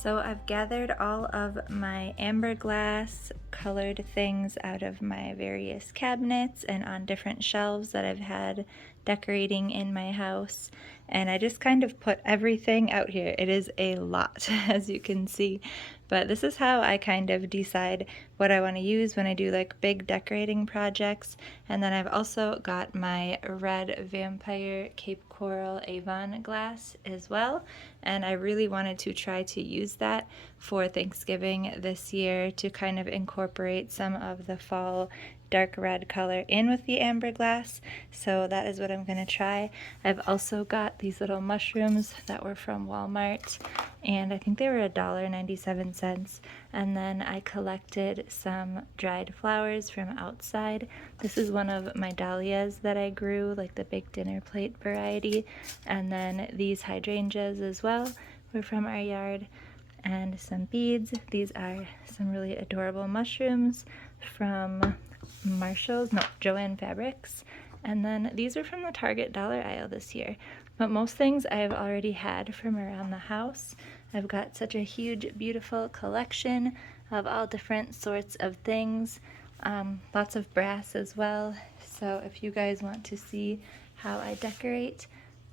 So I've gathered all of my amber glass colored things out of my various cabinets and on different shelves that I've had decorating in my house, and I just kind of put everything out here. It is a lot, as you can see, but this is how I kind of decide what I want to use when I do like big decorating projects. And then I've also got my red vampire Cape Coral Avon glass as well, and I really wanted to try to use that for Thanksgiving this year to kind of incorporate some of the fall dark red color in with the amber glass. So that is what I'm going to try. I've also got these little mushrooms that were from Walmart, and I think they were $1.97. And then I collected some dried flowers from outside. This is one of my dahlias that I grew, like the big dinner plate variety. And then these hydrangeas as well were from our yard. And some beads. These are some really adorable mushrooms from Joann Fabrics. And then these are from the Target dollar aisle this year. But most things I've already had from around the house. I've got such a huge, beautiful collection of all different sorts of things. Lots of brass as well. So if you guys want to see how I decorate,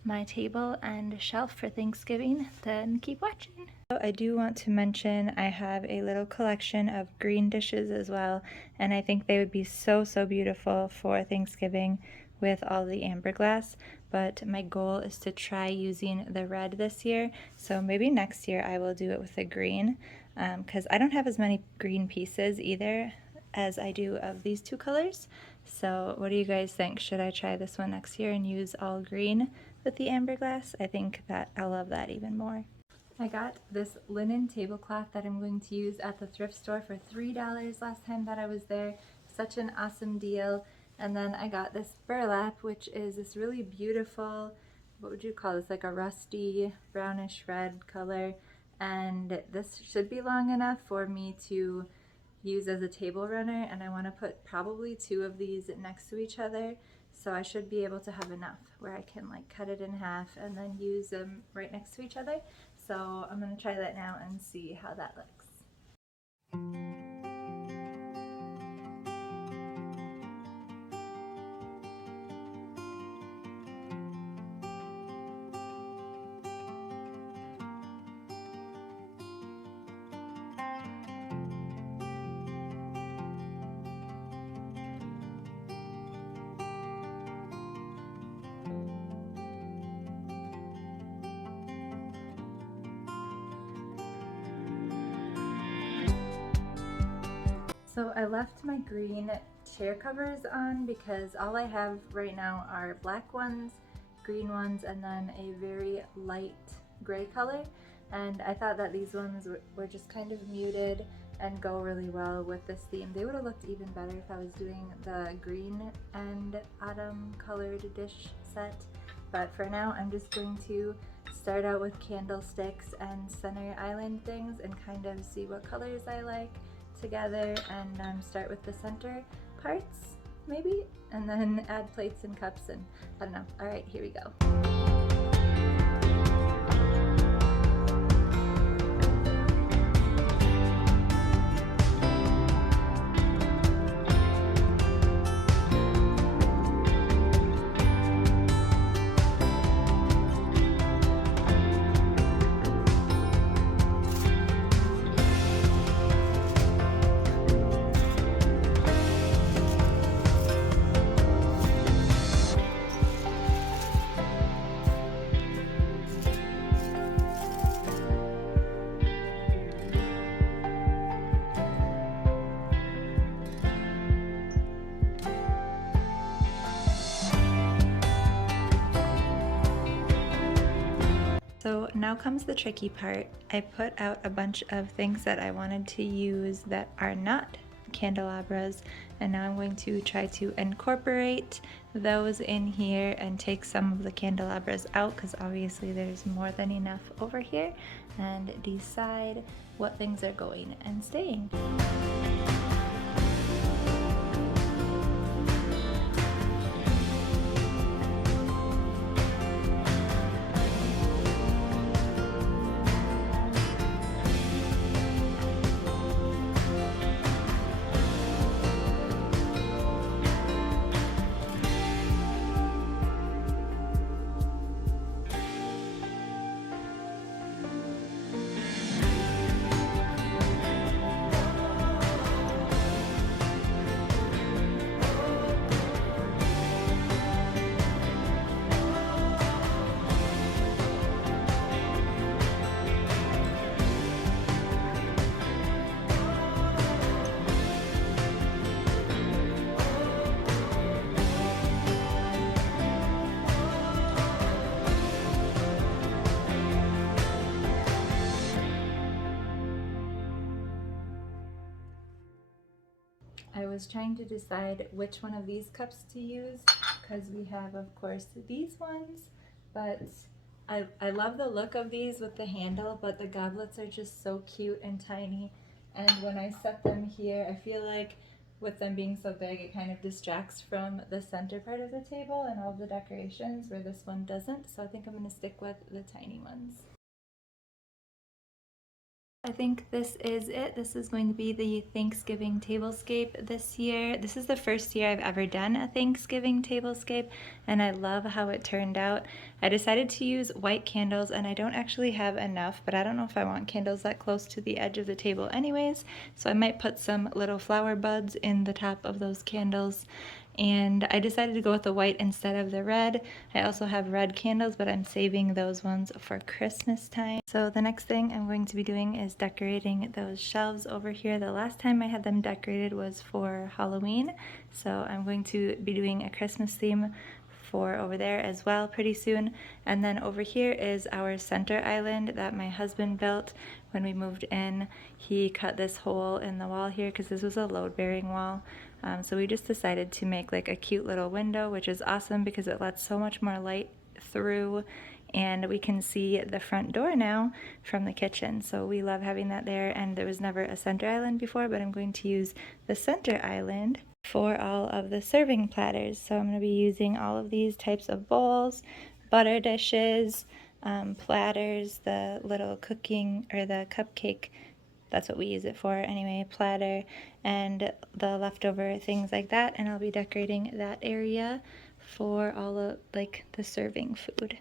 my table and shelf for Thanksgiving, then keep watching. So I do want to mention I have a little collection of green dishes as well, and I think they would be so beautiful for Thanksgiving with all the amber glass, but my goal is to try using the red this year, so maybe next year I will do it with the green, because I don't have as many green pieces either as I do of these two colors. So what do you guys think? Should I try this one next year and use all green with the amber glass? I think that I'll love that even more. I got this linen tablecloth that I'm going to use at the thrift store for $3 last time that I was there. Such an awesome deal. And then I got this burlap, which is this really beautiful, what would you call this, like a rusty brownish red color. And this should be long enough for me to use as a table runner, and I want to put probably 2 of these next to each other, so I should be able to have enough where I can like cut it in half and then use them right next to each other. So I'm going to try that now and see how that looks. So I left my green chair covers on because all I have right now are black ones, green ones, and then a very light gray color. And I thought that these ones were just kind of muted and go really well with this theme. They would have looked even better if I was doing the green and autumn colored dish set. But for now, I'm just going to start out with candlesticks and center island things and kind of see what colors I like together, and start with the center parts maybe, and then add plates and cups, and I don't know. All right, here we go. So now comes the tricky part. I put out a bunch of things that I wanted to use that are not candelabras, and now I'm going to try to incorporate those in here and take some of the candelabras out, because obviously there's more than enough over here, and decide what things are going and staying. I was trying to decide which one of these cups to use, because we have, of course, these ones, but I love the look of these with the handle, but the goblets are just so cute and tiny, and when I set them here, I feel like with them being so big, it kind of distracts from the center part of the table and all the decorations, where this one doesn't, so I think I'm going to stick with the tiny ones. I think this is it. This is going to be the Thanksgiving tablescape this year. This is the first year I've ever done a Thanksgiving tablescape, and I love how it turned out. I decided to use white candles, and I don't actually have enough, but I don't know if I want candles that close to the edge of the table anyways, so I might put some little flower buds in the top of those candles. And I decided to go with the white instead of the red. I also have red candles, but I'm saving those ones for Christmas time. So the next thing I'm going to be doing is decorating those shelves over here. The last time I had them decorated was for Halloween, so I'm going to be doing a Christmas theme for over there as well pretty soon. And then over here is our center island that my husband built when we moved in. He cut this hole in the wall here because this was a load-bearing wall. So we just decided to make like a cute little window, which is awesome because it lets so much more light through, and we can see the front door now from the kitchen. So we love having that there, and there was never a center island before, but I'm going to use the center island for all of the serving platters. So I'm going to be using all of these types of bowls, butter dishes, platters, the little cooking or the cupcake, that's what we use it for anyway, platter, and the leftover things like that. And I'll be decorating that area for all of like the serving food.